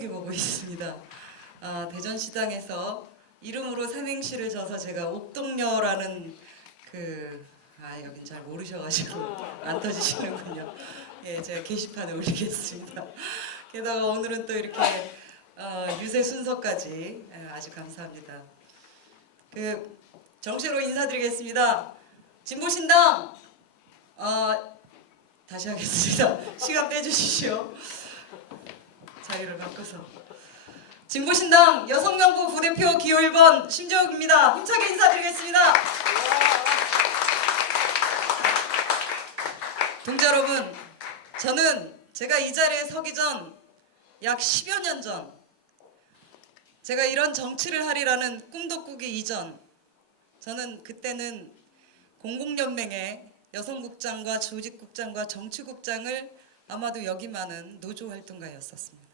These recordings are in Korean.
촉촉히 보고 있습니다. 대전시당에서 이름으로 삼행시를 져서 제가 옥동녀라는 여긴 잘 모르셔가지고 안 터지시는군요. 예, 제가 게시판에 올리겠습니다. 게다가 오늘은 또 이렇게 유세 순서까지 아주 감사합니다. 정시로 인사드리겠습니다. 진보신당 다시 하겠습니다. 시간 빼주시죠. 자리를 바꿔서. 진보신당 여성명부 부대표 기호 1번 심재욱입니다. 힘차게 인사드리겠습니다. 동지 여러분, 저는 제가 이 자리에 서기 전 약 10여 년 전 제가 이런 정치를 하리라는 꿈도 꾸기 이전 저는 그때는 공공연맹의 여성국장과 조직국장과 정치국장을 아마도 여기만은 노조활동가였었습니다.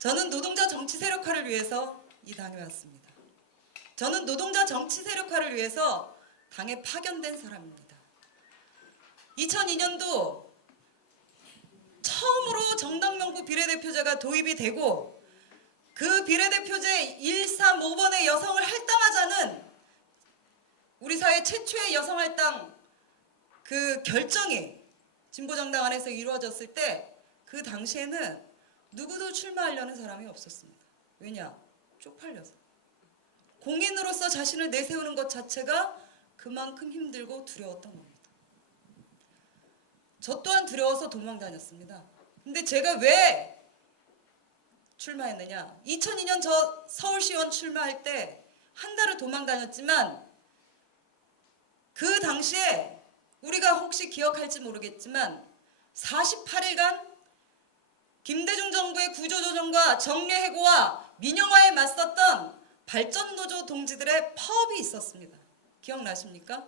저는 노동자 정치 세력화를 위해서 이 당에 왔습니다. 저는 노동자 정치 세력화를 위해서 당에 파견된 사람입니다. 2002년도 처음으로 정당명부 비례대표제가 도입이 되고 그 비례대표제 135번의 여성을 할당하자는 우리 사회 최초의 여성할당 그 결정이 진보정당 안에서 이루어졌을 때 그 당시에는 누구도 출마하려는 사람이 없었습니다. 왜냐? 쪽팔려서. 공인으로서 자신을 내세우는 것 자체가 그만큼 힘들고 두려웠던 겁니다. 저 또한 두려워서 도망 다녔습니다. 근데 제가 왜 출마했느냐? 2002년 저 서울시의원 출마할 때 한 달을 도망 다녔지만 그 당시에 우리가 혹시 기억할지 모르겠지만 48일간 김대중 정부의 구조조정과 정례해고와 민영화에 맞섰던 발전노조 동지들의 파업이 있었습니다. 기억나십니까?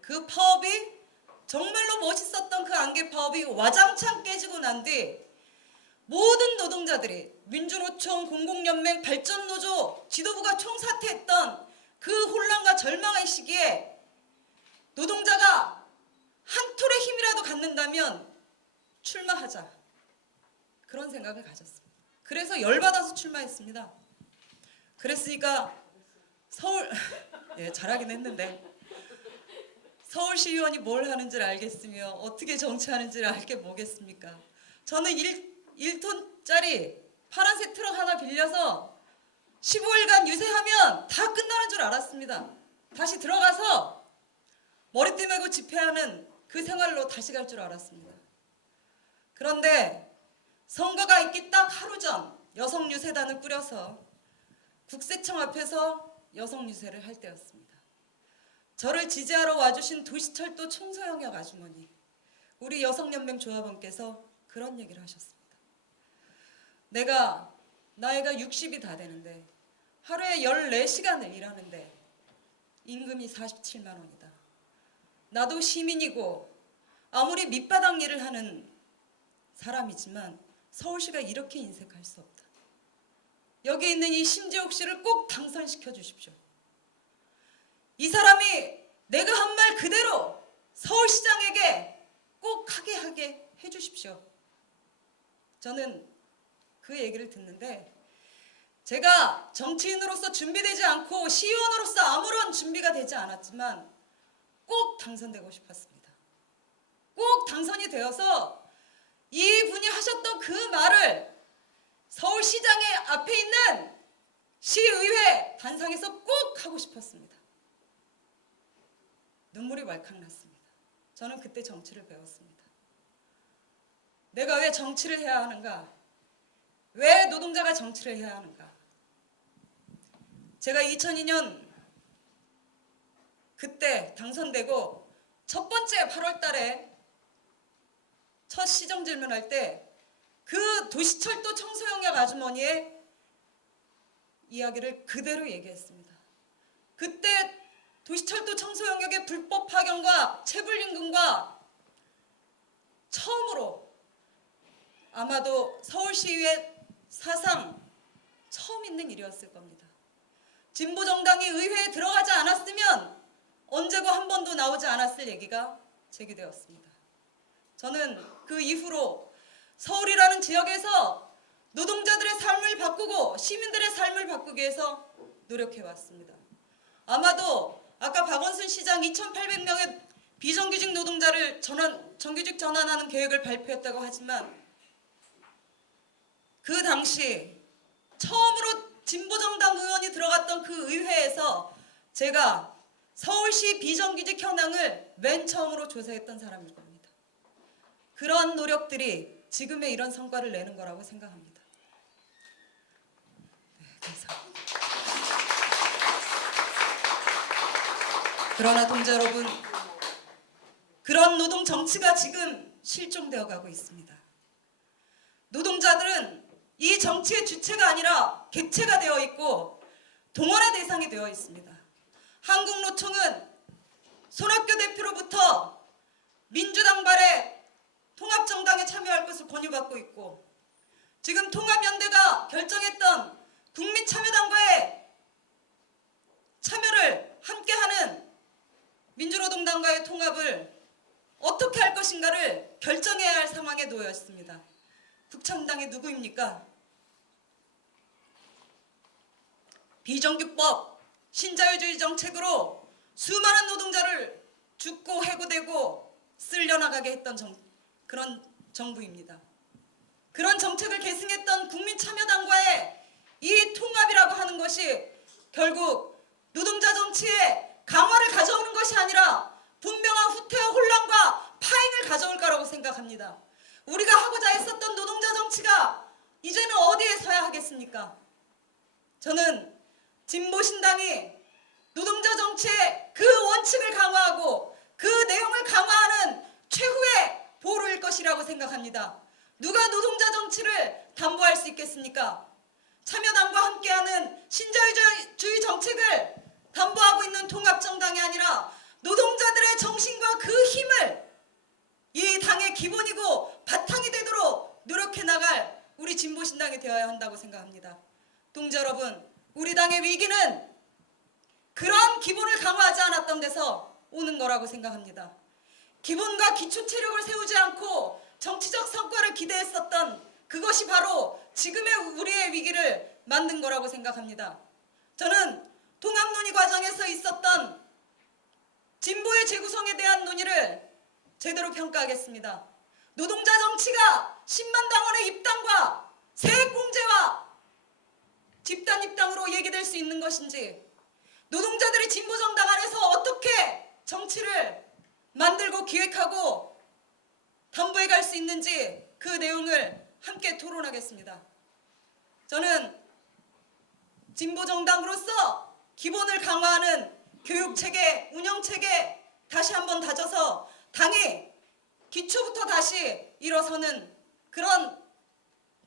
그 파업이 정말로 멋있었던 그 안개 파업이 와장창 깨지고 난 뒤 모든 노동자들이 민주노총, 공공연맹, 발전노조 지도부가 총사퇴했던 그 혼란과 절망의 시기에 노동자가 한 톨의 힘이라도 갖는다면 출마하자. 그런 생각을 가졌습니다. 그래서 열받아서 출마했습니다. 그랬으니까 잘하긴 했는데 서울시의원이 뭘 하는지를 알겠으며 어떻게 정치하는지를 알 게 뭐겠습니까? 저는 1톤짜리 파란색 트럭 하나 빌려서 15일간 유세하면 다 끝나는 줄 알았습니다. 다시 들어가서 머리띠 메고 집회하는 그 생활로 다시 갈 줄 알았습니다. 그런데 선거가 있기 딱 하루 전 여성유세단을 꾸려서 국세청 앞에서 여성유세를 할 때였습니다. 저를 지지하러 와주신 도시철도 총소영역 아주머니, 우리 여성연맹 조합원께서 그런 얘기를 하셨습니다. 나이가 60이 다 되는데 하루에 14시간을 일하는데 임금이 47만 원이다. 나도 시민이고 아무리 밑바닥 일을 하는 사람이지만 서울시가 이렇게 인색할 수 없다. 여기 있는 이 심재욱 씨를 꼭 당선시켜 주십시오. 이 사람이 내가 한 말 그대로 서울시장에게 꼭 하게 해주십시오. 저는 그 얘기를 듣는데 제가 정치인으로서 준비되지 않고 시의원으로서 아무런 준비가 되지 않았지만 꼭 당선되고 싶었습니다. 꼭 당선이 되어서 이분이 하셨던 그 말을 서울시장의 앞에 있는 시의회 단상에서 꼭 하고 싶었습니다. 눈물이 왈칵 났습니다. 저는 그때 정치를 배웠습니다. 내가 왜 정치를 해야 하는가? 왜 노동자가 정치를 해야 하는가? 제가 2002년 그때 당선되고 첫 번째 8월 달에 첫 시정 질문할 때 그 도시철도 청소영역 아주머니의 이야기를 그대로 얘기했습니다. 그때 도시철도 청소영역의 불법 파견과 체불임금과 처음으로 아마도 서울시의회 사상 처음 있는 일이었을 겁니다. 진보정당이 의회에 들어가지 않았으면 언제고 한 번도 나오지 않았을 얘기가 제기되었습니다. 저는 그 이후로 서울이라는 지역에서 노동자들의 삶을 바꾸고 시민들의 삶을 바꾸기 위해서 노력해 왔습니다. 아마도 아까 박원순 시장 2,800명의 비정규직 노동자를 정규직 전환하는 계획을 발표했다고 하지만 그 당시 처음으로 진보정당 의원이 들어갔던 그 의회에서 제가 서울시 비정규직 현황을 맨 처음으로 조사했던 사람일 겁니다. 그런 노력들이 지금의 이런 성과를 내는 거라고 생각합니다. 그러나 동지 여러분, 그런 노동 정치가 지금 실종되어 가고 있습니다. 노동자들은 이 정치의 주체가 아니라 객체가 되어 있고 동원의 대상이 되어 있습니다. 한국노총은 손학규 대표로부터 민주당 발의 통합정당에 참여할 것을 권유받고 있고 지금 통합연대가 결정했던 국민참여당과의 참여를 함께하는 민주노동당과의 통합을 어떻게 할 것인가를 결정해야 할 상황에 놓여 있습니다. 국참당이 누구입니까? 비정규법, 신자유주의 정책으로 수많은 노동자를 죽고 해고되고 쓸려나가게 했던 그런 정부입니다. 그런 정책을 계승했던 국민참여당과의 이 통합이라고 하는 것이 결국 노동자 정치의 강화를 가져오는 것이 아니라 분명한 후퇴와 혼란과 파행을 가져올 거라고 생각합니다. 우리가 하고자 했었던 노동자 정치가 이제는 어디에 서야 하겠습니까? 저는 진보신당이 노동자 정치의 그 원칙을 강화하고 그 내용을 강화하는 최후의 보루일 것이라고 생각합니다. 누가 노동자 정치를 담보할 수 있겠습니까? 참여당과 함께하는 신자유주의 정책을 담보하고 있는 통합정당이 아니라 노동자들의 정신과 그 힘을 이 당의 기본이고 바탕이 되도록 노력해 나갈 우리 진보신당이 되어야 한다고 생각합니다. 동지 여러분, 우리 당의 위기는 그런 기본을 강화하지 않았던 데서 오는 거라고 생각합니다. 기본과 기초 체력을 세우지 않고 정치적 성과를 기대했었던 그것이 바로 지금의 우리의 위기를 만든 거라고 생각합니다. 저는 통합 논의 과정에서 있었던 진보의 재구성에 대한 논의를 제대로 평가하겠습니다. 노동자 정치가 10만 당원의 입당과 세액공제와 집단 입당으로 얘기될 수 있는 것인지, 노동자들이 진보정당 안에서 어떻게 정치를 만들고 기획하고 담보해 갈 수 있는지 그 내용을 함께 토론하겠습니다. 저는 진보정당으로서 기본을 강화하는 교육체계, 운영체계 다시 한번 다져서 당이 기초부터 다시 일어서는 그런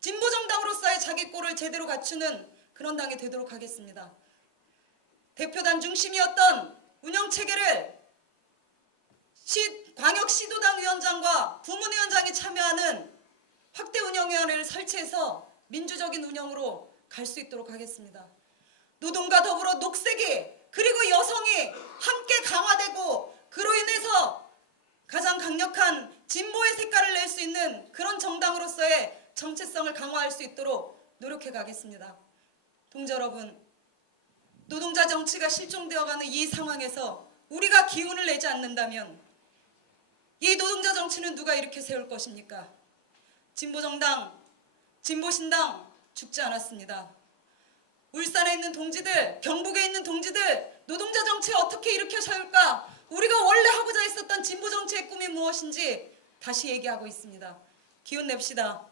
진보정당으로서의 자기 꼴을 제대로 갖추는 그런 당이 되도록 하겠습니다. 대표단 중심이었던 운영체계를 광역시도당 위원장과 부문위원장이 참여하는 확대 운영위원회를 설치해서 민주적인 운영으로 갈 수 있도록 하겠습니다. 노동과 더불어 녹색이 그리고 여성이 함께 강화되고 그로 인해서 가장 강력한 진보의 색깔을 낼 수 있는 그런 정당으로서의 정체성을 강화할 수 있도록 노력해 가겠습니다. 동지 여러분, 노동자 정치가 실종되어가는 이 상황에서 우리가 기운을 내지 않는다면 이 노동자 정치는 누가 이렇게 세울 것입니까? 진보정당, 진보신당 죽지 않았습니다. 울산에 있는 동지들, 경북에 있는 동지들, 노동자 정치 어떻게 일으켜 세울까? 우리가 원래 하고자 했었던 진보 정치의 꿈이 무엇인지 다시 얘기하고 있습니다. 기운 냅시다.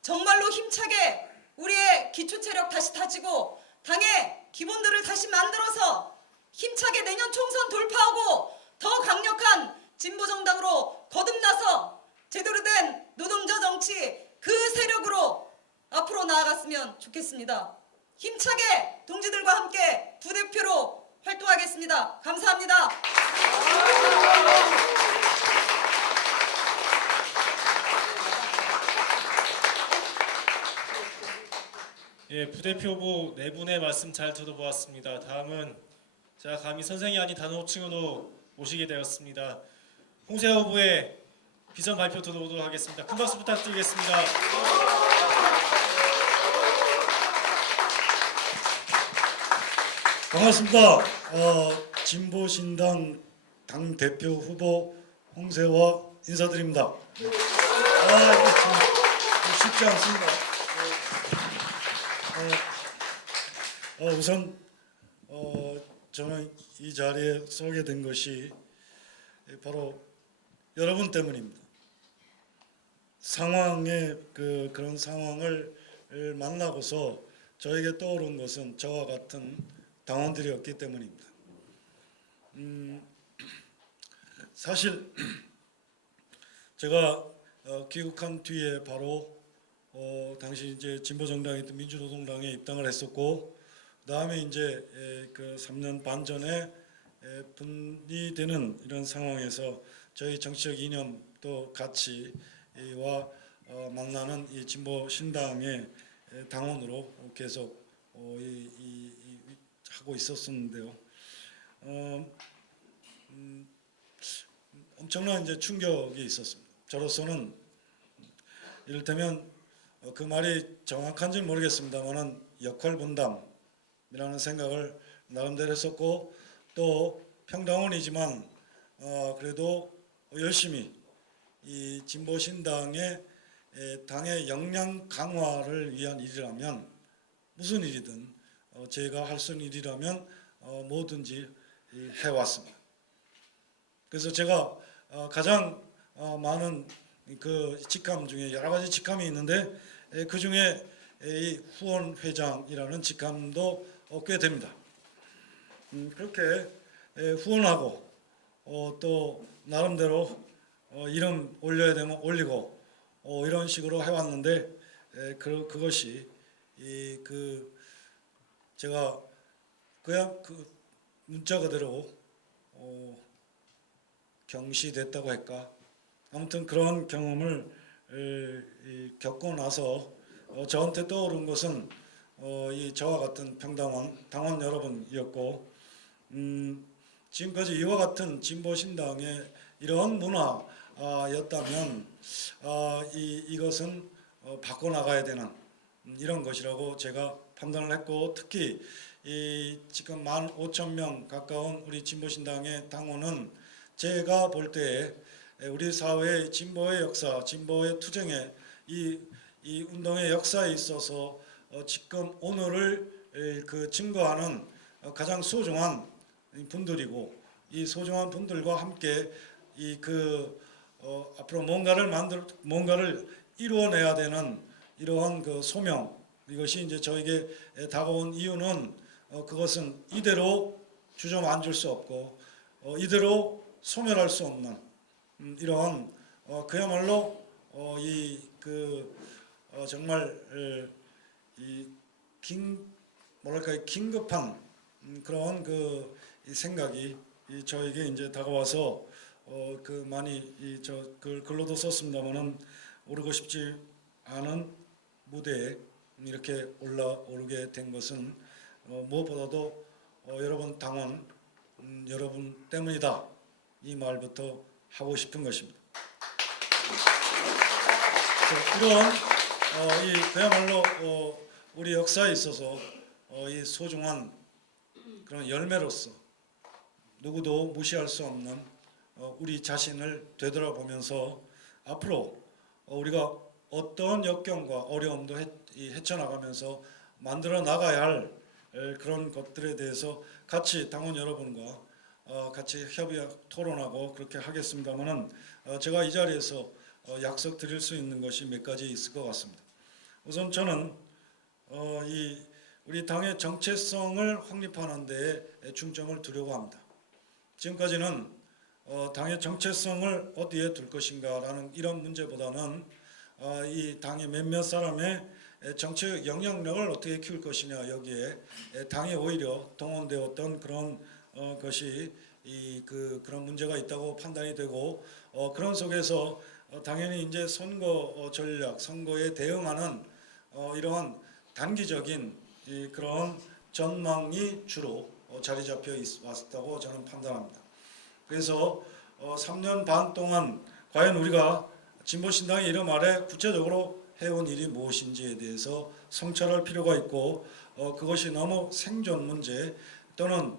정말로 힘차게 우리의 기초 체력 다시 다지고 당의 기본들을 다시 만들어서 힘차게 내년 총선 돌파하고 더 강력한 진보정당으로 거듭나서 제대로 된 노동자 정치 그 세력으로 앞으로 나아갔으면 좋겠습니다. 힘차게 동지들과 함께 부대표로 활동하겠습니다. 감사합니다. 예, 부대표 후보 네 분의 말씀 잘 들어보았습니다. 다음은 제가 감히 선생이 아닌 단호 호칭으로 모시게 되었습니다. 홍세화 후보의 비전 발표 들어보도록 하겠습니다. 큰 박수 부탁드리겠습니다. 반갑습니다. 진보신당 당대표 후보 홍세화 인사드립니다. 이게 참 쉽지 않습니다. 우선 저는 이 자리에 서게 된 것이 바로 여러분 때문입니다. 그런 상황을 만나고서 저에게 떠오른 것은 저와 같은 당원들이었기 때문입니다. 사실 제가 귀국한 뒤에 바로 당시 이제 진보정당이었던 민주노동당에 입당을 했었고, 그다음에 이제 그 3년 반 전에 분리되는 이런 상황에서 저희 정치적 이념도 같이 만나는 이 진보신당의 당원으로 계속 하고 있었는데요. 엄청난 이제 충격이 있었습니다. 저로서는 이를테면 그 말이 정확한지 모르겠습니다만은 역할 분담이라는 생각을 나름대로 했었고, 또 평당원이지만 그래도 열심히 이 진보신당의 당의 역량 강화를 위한 일이라면, 무슨 일이든 제가 할 수 있는 일이라면 뭐든지 해왔습니다. 그래서 제가 가장 많은 그 직함 중에 여러 가지 직함이 있는데, 그 중에 이 후원회장이라는 직함도 꽤 됩니다. 그렇게 후원하고 또 나름대로 이름 올려야 되면 올리고 이런 식으로 해왔는데, 그것이 제가 그냥 그 문자 그대로 경시됐다고 할까, 아무튼 그런 경험을 겪고 나서 저한테 떠오른 것은 이 저와 같은 당원 여러분이었고, 지금까지 이와 같은 진보신당의 이런 문화였다면 이것은 바꿔나가야 되는 이런 것이라고 제가 판단을 했고, 특히 지금 15,000명 가까운 우리 진보신당의 당원은 제가 볼 때에 우리 사회의 진보의 역사, 진보의 투쟁의 이 운동의 역사에 있어서 지금 오늘을 증거하는 가장 소중한 분들이고, 이 소중한 분들과 함께 앞으로 뭔가를 이루어내야 되는 이러한 그 소명, 이것이 이제 저에게 다가온 이유는 그것은 이대로 주저앉을 수 없고 이대로 소멸할 수 없는 이러한 그야말로 정말 긴급한 그런 그 생각이 저에게 이제 다가와서 많이 그걸 글로도 썼습니다만은 오르고 싶지 않은 무대에 이렇게 올라오르게 된 것은 무엇보다도 여러분 당원 여러분 때문이다, 이 말부터 하고 싶은 것입니다. 이런 그야말로 우리 역사에 있어서 이 소중한 그런 열매로서 누구도 무시할 수 없는 우리 자신을 되돌아보면서 앞으로 우리가 어떤 역경과 어려움도 헤쳐나가면서 만들어 나가야 할 그런 것들에 대해서 같이 당원 여러분과 같이 협의하고 토론하고 그렇게 하겠습니다만은, 제가 이 자리에서 약속드릴 수 있는 것이 몇 가지 있을 것 같습니다. 우선 저는 우리 당의 정체성을 확립하는 데에 중점을 두려고 합니다. 지금까지는 당의 정체성을 어디에 둘 것인가라는 이런 문제보다는 이 당의 몇몇 사람의 정치적 영향력을 어떻게 키울 것이냐, 여기에 당이 오히려 동원되었던 그런 것이 그런 문제가 있다고 판단이 되고, 그런 속에서 당연히 이제 선거 전략, 선거에 대응하는 이러한 단기적인 그런 전망이 주로 자리 잡혀 왔다고 저는 판단합니다. 그래서 3년 반 동안 과연 우리가 진보신당의 이름 아래 구체적으로 해온 일이 무엇인지에 대해서 성찰할 필요가 있고, 그것이 너무 생존 문제, 또는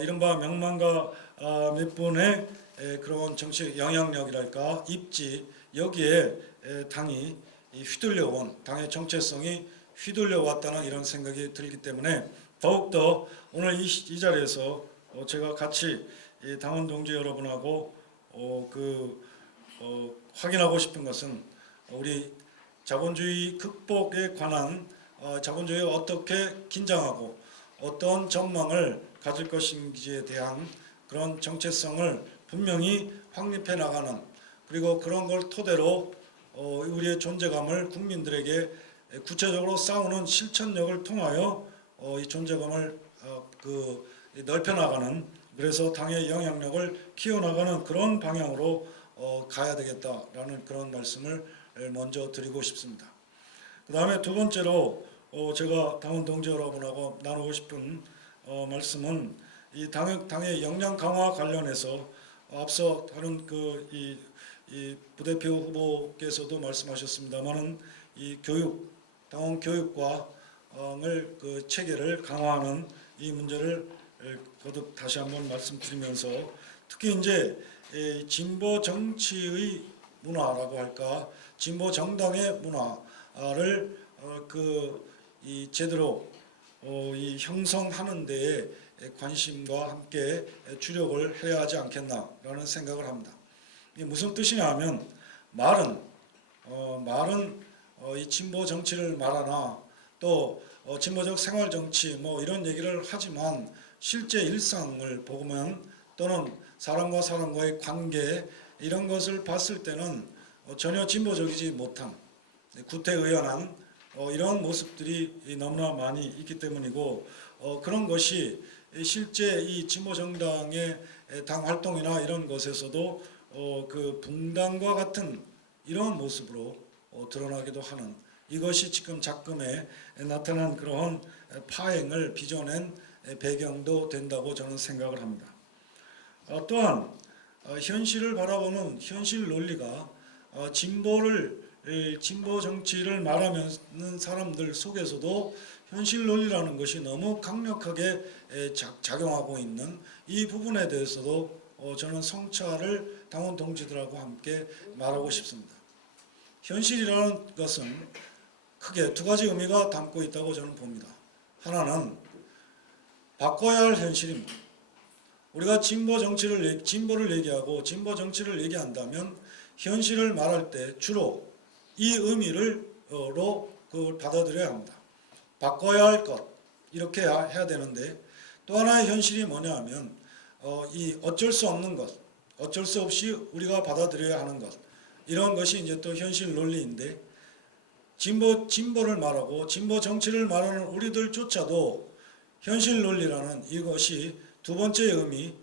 이른바 명망가 몇 분의 그런 정치 영향력이랄까 입지 여기에 당이 휘둘려온 당의 정체성이 휘둘려왔다는 이런 생각이 들기 때문에 더욱더 오늘 이 자리에서 제가 같이 당원 동지 여러분하고 확인하고 싶은 것은 우리 자본주의 극복에 관한 자본주의가 어떻게 긴장하고 어떤 전망을 가질 것인지에 대한 그런 정체성을 분명히 확립해 나가는, 그리고 그런 걸 토대로 우리의 존재감을 국민들에게 구체적으로 싸우는 실천력을 통하여 이 존재감을 넓혀 나가는, 그래서 당의 영향력을 키워나가는 그런 방향으로 가야 되겠다라는 그런 말씀을 먼저 드리고 싶습니다. 그 다음에 두 번째로 제가 당원 동지 여러분하고 나누고 싶은 말씀은 이 당의 역량 강화 관련해서 앞서 다른 이 부대표 후보께서도 말씀하셨습니다만은 이 당원 교육과 그 체계를 강화하는 이 문제를 거듭 다시 한번 말씀드리면서, 특히 이제 진보 정치의 문화라고 할까, 진보 정당의 문화를 이 제대로 이 형성하는 데에 관심과 함께 주력을 해야 하지 않겠나라는 생각을 합니다. 이게 무슨 뜻이냐 하면 말은 이 진보 정치를 말하나 또 진보적 생활 정치 뭐 이런 얘기를 하지만 실제 일상을 보면 또는 사람과 사람과의 관계 이런 것을 봤을 때는 전혀 진보적이지 못한 구태의연한 이런 모습들이 너무나 많이 있기 때문이고, 그런 것이 실제 이 진보 정당의 당 활동이나 이런 것에서도 그 붕당과 같은 이런 모습으로 드러나기도 하는, 이것이 지금 작금에 나타난 그런 파행을 빚어낸 배경도 된다고 저는 생각을 합니다. 또한 현실을 바라보는 현실 논리가 진보 정치를 말하는 사람들 속에서도 현실 논리라는 것이 너무 강력하게 작용하고 있는 이 부분에 대해서도 저는 성찰을 당원 동지들하고 함께 말하고 싶습니다. 현실이라는 것은 크게 두 가지 의미가 담고 있다고 저는 봅니다. 하나는 바꿔야 할 현실입니다. 우리가 진보를 얘기하고 진보 정치를 얘기한다면 현실을 말할 때 주로 이 의미로 그걸 받아들여야 합니다. 바꿔야 할 것, 이렇게 해야 되는데, 또 하나의 현실이 뭐냐 하면 이 어쩔 수 없는 것, 어쩔 수 없이 우리가 받아들여야 하는 것, 이런 것이 이제 또 현실 논리인데, 진보를 말하고 진보 정치를 말하는 우리들조차도 현실 논리라는 이것이 두 번째 의미,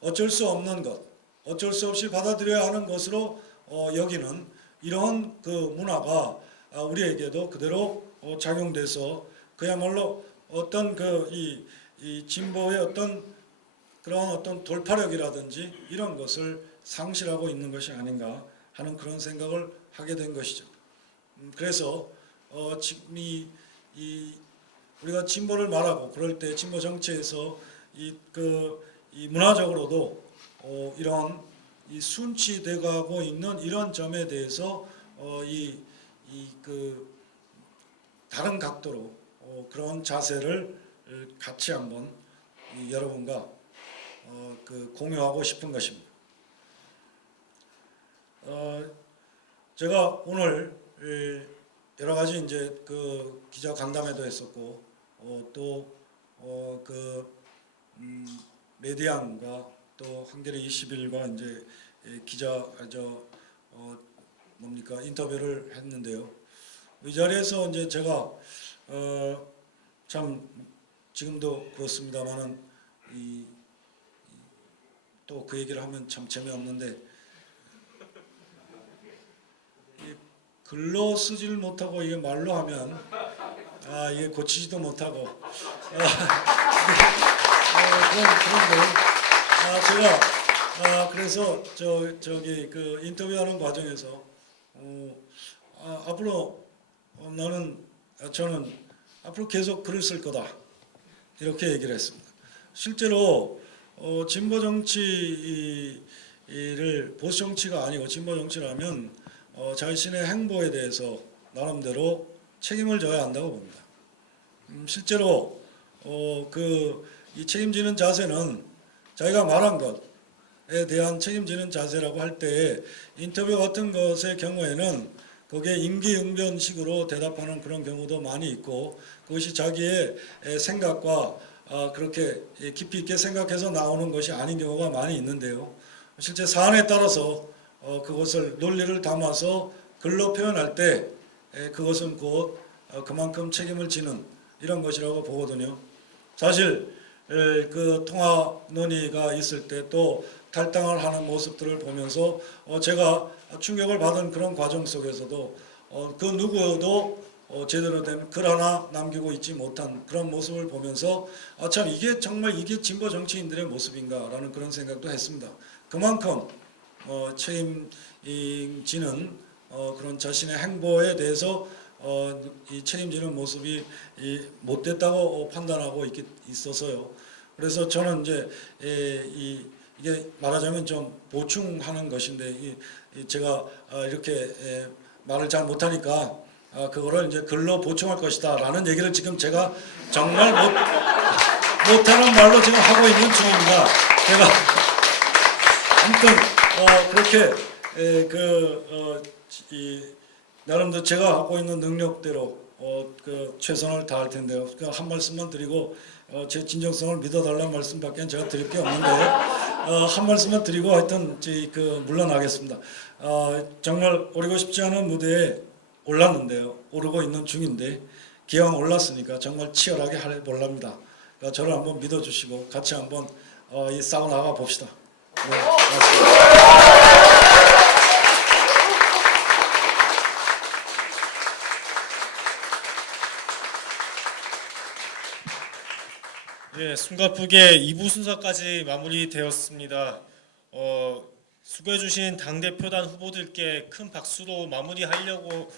어쩔 수 없는 것, 어쩔 수 없이 받아들여야 하는 것으로 여기는 이런 그 문화가 우리에게도 그대로 작용돼서 그야말로 어떤 이 진보의 그런 어떤 돌파력이라든지 이런 것을 상실하고 있는 것이 아닌가 하는 그런 생각을 하게 된 것이죠. 그래서 지금 우리가 진보를 말하고 그럴 때 진보 정치에서 이 문화적으로도 이런 이 순치돼가고 있는 이런 점에 대해서 다른 각도로 그런 자세를 같이 한번 여러분과 공유하고 싶은 것입니다. 제가 오늘 여러 가지 이제 그 기자 간담회도 했었고 또 메디안과 또 한겨레 21과 이제 기자 인터뷰를 했는데요. 이 자리에서 이제 제가 참 지금도 그렇습니다만은 또 그 얘기를 하면 참 재미없는데 글로 쓰지를 못하고 이게 말로 하면 이게 고치지도 못하고 그런데 제가 그래서 저기 그 인터뷰하는 과정에서 앞으로 저는 앞으로 계속 글을 쓸 거다 이렇게 얘기를 했습니다. 실제로 진보 정치를 보수 정치가 아니고 진보 정치라면 자신의 행보에 대해서 나름대로 책임을 져야 한다고 봅니다. 실제로 이 책임지는 자세는 자기가 말한 것에 대한 책임지는 자세라고 할 때 인터뷰 같은 것의 경우에는 거기에 임기응변식으로 대답하는 그런 경우도 많이 있고 그것이 자기의 생각과 그렇게 깊이 있게 생각해서 나오는 것이 아닌 경우가 많이 있는데요. 실제 사안에 따라서 그것을 논리를 담아서 글로 표현할 때 그것은 곧 그만큼 책임을 지는 이런 것이라고 보거든요. 사실 그 통화 논의가 있을 때 또 탈당을 하는 모습들을 보면서 제가 충격을 받은 그런 과정 속에서도 그 누구도 제대로 된 글 하나 남기고 있지 못한 그런 모습을 보면서 참 이게 정말 이게 진보 정치인들의 모습인가라는 그런 생각도 했습니다. 그만큼 책임지는 그런 자신의 행보에 대해서 이 책임지는 모습이 못됐다고 판단하고 있어서요. 그래서 저는 이제 이게 말하자면 좀 보충하는 것인데 제가 이렇게 말을 잘 못하니까 그거를 이제 글로 보충할 것이다라는 얘기를 지금 제가 정말 못하는 말로 지금 하고 있는 중입니다. 제가 아무튼 그렇게 나름대로 제가 갖고 있는 능력대로 그 최선을 다할 텐데요. 한 말씀만 드리고 제 진정성을 믿어달라는 말씀밖에 제가 드릴 게 없는데 한 말씀만 드리고 하여튼 물러나겠습니다. 정말 오르고 싶지 않은 무대에 올랐는데요. 오르고 있는 중인데 기왕 올랐으니까 정말 치열하게 해보랍니다. 그러니까 저를 한번 믿어주시고 같이 한번 이 싸워 나가 봅시다. 네, 고맙습니다. 예, 숨가쁘게 2부 순서까지 마무리되었습니다. 수고해주신 당대표단 후보들께 큰 박수로 마무리하려고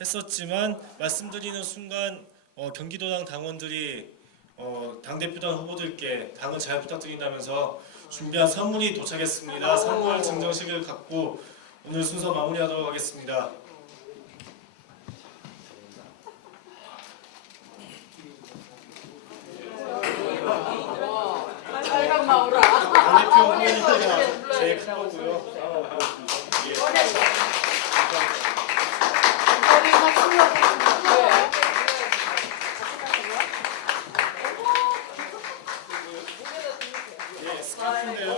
했었지만 말씀드리는 순간 경기도당 당원들이 당대표단 후보들께 당은 잘 부탁드린다면서 준비한 선물이 도착했습니다. 선물 증정식을 갖고 오늘 순서 마무리하도록 하겠습니다. 당대표 후보님께가 제일 큰 거고요. 예, 스카프인데요.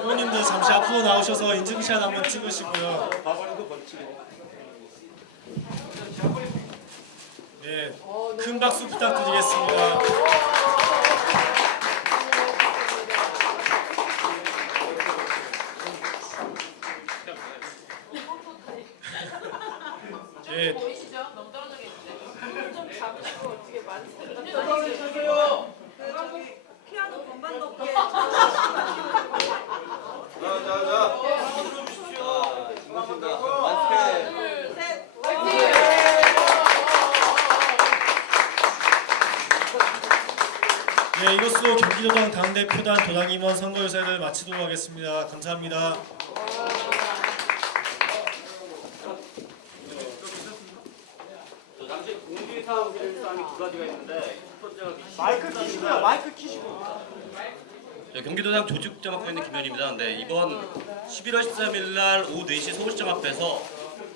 후보님들 잠시 앞으로 나오셔서 인증샷 한번 찍으시고요. 예, 큰 박수 부탁드리겠습니다. 예. 보이시죠? 너무 떨어져 계신데 좀 잡으시고 어떻게 만세를 피아노 건반 높게 예, 이것으로 경기도당 당대표단 도당임원 선거유세를 마치도록 하겠습니다. 감사합니다. 당시 공지사항 사항이 두 가지가 있는데 첫 번째가 마이크 키시고요. 마이크 키시고. 경기도당 조직국장 맡고 있는 김현입니다. 네, 이번 11월 13일 날 오후 4시 서울시장 앞에서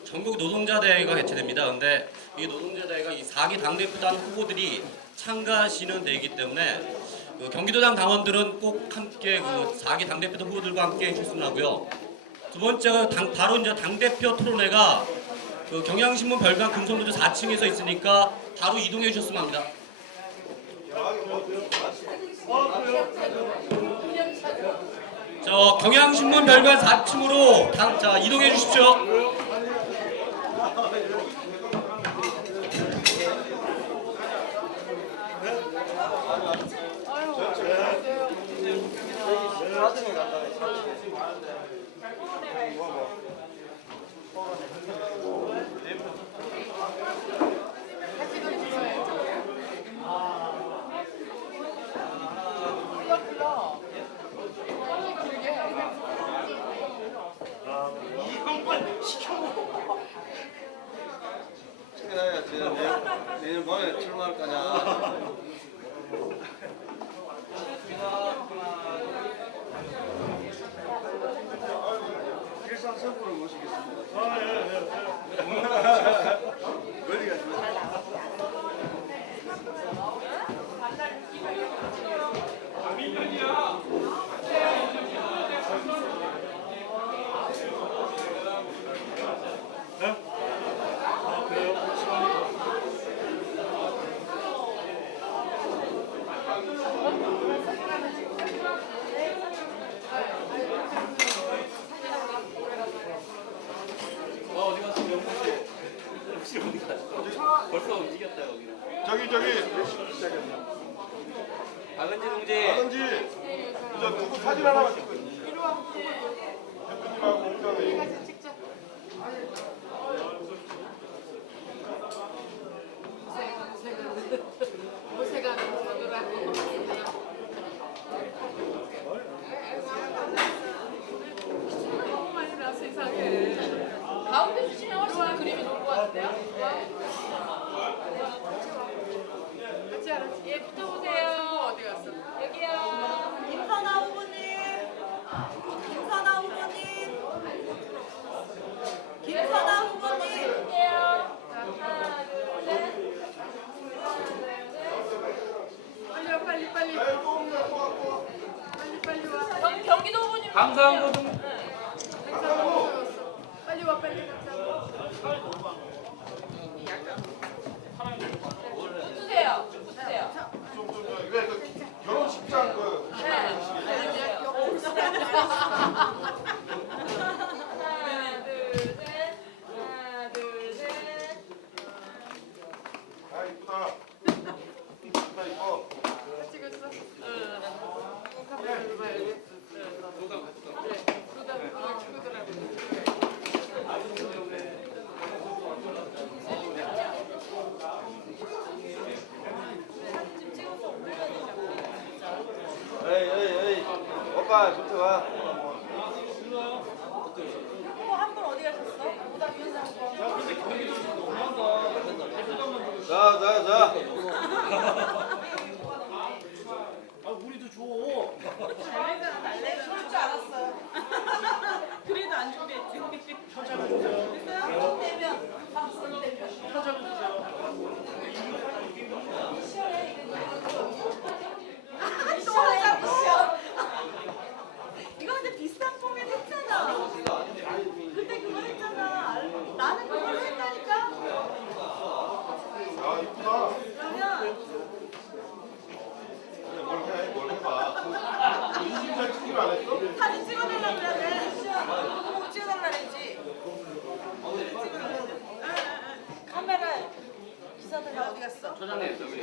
전국 노동자대회가 개최됩니다. 근데 이 노동자대회가 이 4기 당대표단 후보들이 참가하시는 대회이기 때문에 그 경기도당 당원들은 꼭 함께 그 4기 당대표단 후보들과 함께 해주셨으면 하고요. 두 번째가 바로 이제 당대표 토론회가 그 경향신문 별관 금성로드 4층에서 있으니까 바로 이동해 주셨으면 합니다. 저 경향신문 별관 4층으로 이동해 주십시오. 내년 뭐에 출마할 거냐? 일상 선구를 모시겠습니다. 멀리 가지 마세요. 벌써 움직였다 여기는. 저기 박은지 동지. 아버지 저 두분 사진 하나만 찍거든요. 대표님하고 옹정이 가운데 주시면 훨씬 그림이 좋을 것 같은데요? 같이 예, 붙어보세요. 어디 갔어? 여기요. 김선아 후보님, 김선아 후보님, 김선아 후보님. 할게요. 자, 하나, 둘, 셋. 빨리 와, 빨리, 빨리. 빨리 와. 경기도 후보님. 강상구 동. 빨리 와, 빨리. 붙으세요. 붙으세요. 왜 결혼식장 그 하나, 둘, 셋. 아 이쁘다. 이쁘다 이뻐. 찍었어? 카메라를 봐야지. 에이, 오빠 붙어 봐. 한분 어디 가셨어? 자. 그럴 줄 알았어요. 그래도 안 준비했지. 됐어요? 대면. 박수 대면. 이거 근데 비슷한 포맷 했잖아. 그때 그거 했잖아. 나는 그걸 했다니까. 아 이쁘다. 그러면 뭘 해봐. 인증샷 찍기로 안 했어? 사진 찍어달라고 그래야 돼. 꼭 찍어달라 그랬지. 카메라 기사들 다 어디 갔어? 초장님 여기